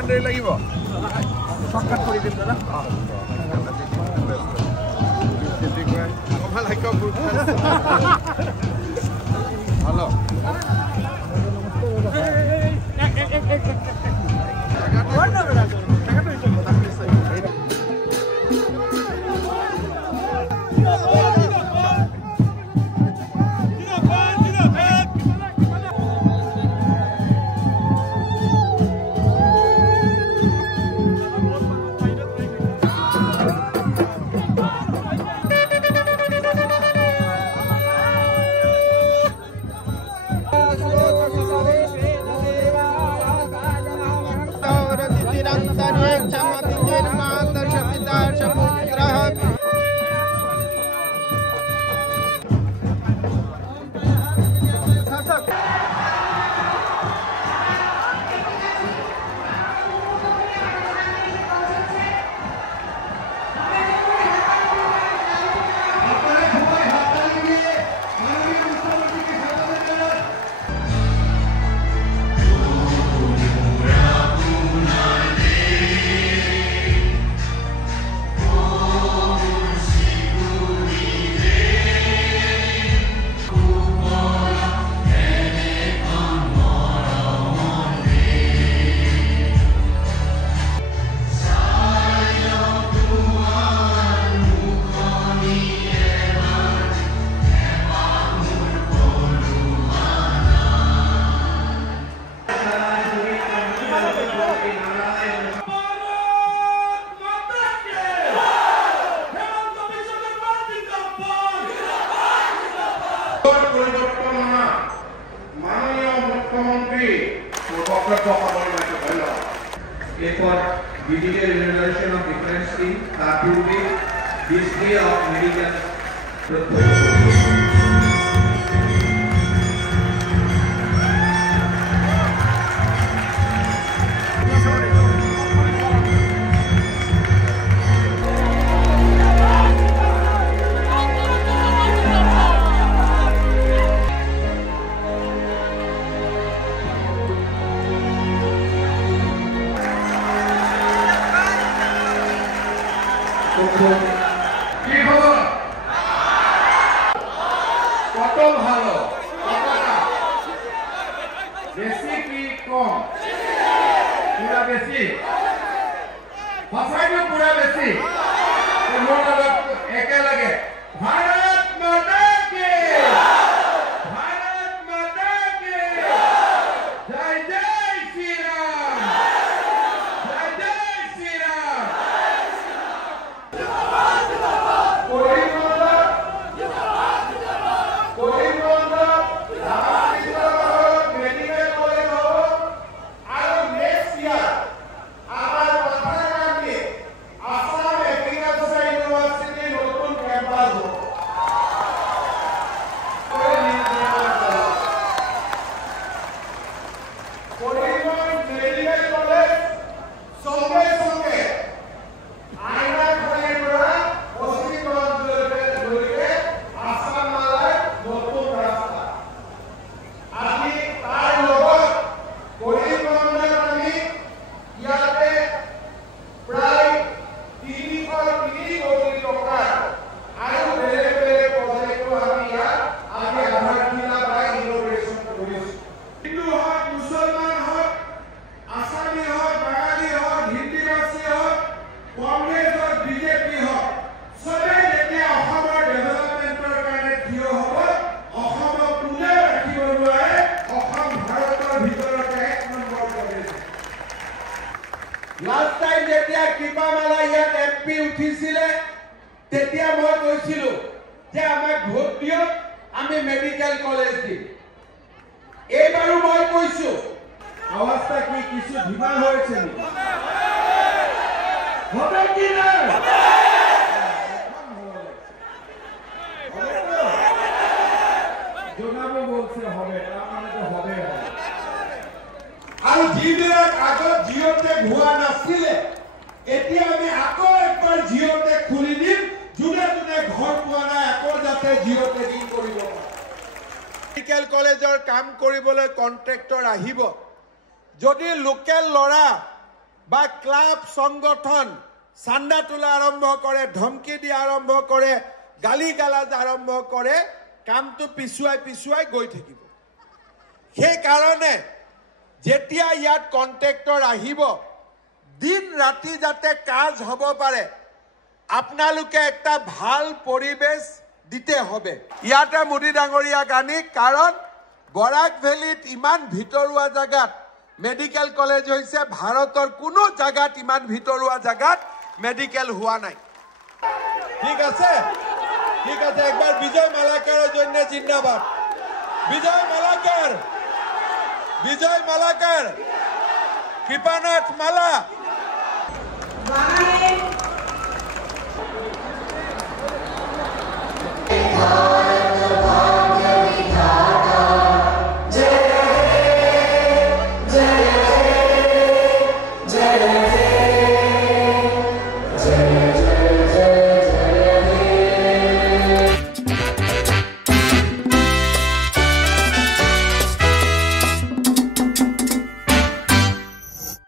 কিমান দেৰি লাগিব শৰ্টকাট কৰি দিম দাদা hello Digital realization of different things that will be history of medical কি খবর কত ভালো কতটা বেশি কি কম পুরা বেশি ভাষাটা পুরা বেশি মোট একে লাগে ভারত মাতা কি ভারত মাতা কি জয় জয় শ্রীরাম জয় জয় শ্রীরাম Last time যেতিয়া কৃপামালা ইয়াত এমপি উঠিছিলে তেতিয়া মই কৈছিলো যে আমাক ভোট দিয়ক আমি মেডিকেল কলেজ দিম এইবাৰো মই কৈছো অৱস্থা কি কিছু ধিমা হৈছে নি হবে কি না জনাবো বলছে হবে তার মানে তো হবে আৰু যিবিলাক আগত জিঅ'টেক হোৱা নাছিলে এতিয়া আমি আকৌ একবাৰ জিঅ'টেক খুলি দিম যোনে যোনে ঘৰ পোৱা নাই আকৌ যাতে জিঅ'টেকিং কৰিব পাৰে মেডিকেল কলেজৰ কাম কৰিবলৈ কন্ট্ৰেক্টৰ আহিব যদি লোকেল লৰা বা ক্লাব সংগঠন চান্দা তোলা আৰম্ভ কৰে, ধমকি দিয়া আৰম্ভ কৰে, গালি গালাজ আৰম্ভ কৰে, কামটো পিছুৱাই গৈ থাকিব। সেইকাৰণে যেতিয়া ইয়াত কন্ট্ৰেক্টৰ আহিব, দিন ৰাতি যাতে কাজ হ'ব পাৰে, আপোনালোকে একটা ভাল পৰিবেশ দিতে হবে। ইয়াতে মোদী ডাঙৰীয়াক আনি, কাৰণ বৰাক ভেলীত ইমান ভিতৰুৱা জাগাত মেডিকেল কলেজ হৈছে, ভাৰতৰ কোনো জাগাত ইমান ভিতৰুৱা জাগাত মেডিকেল হোৱা নাই। ঠিক আছে, একবাৰ বিজয় মালাকাৰৰ জন্য জিন্দাবাদ। বিজয় মালাকাৰ, কৃপানাথ মালা।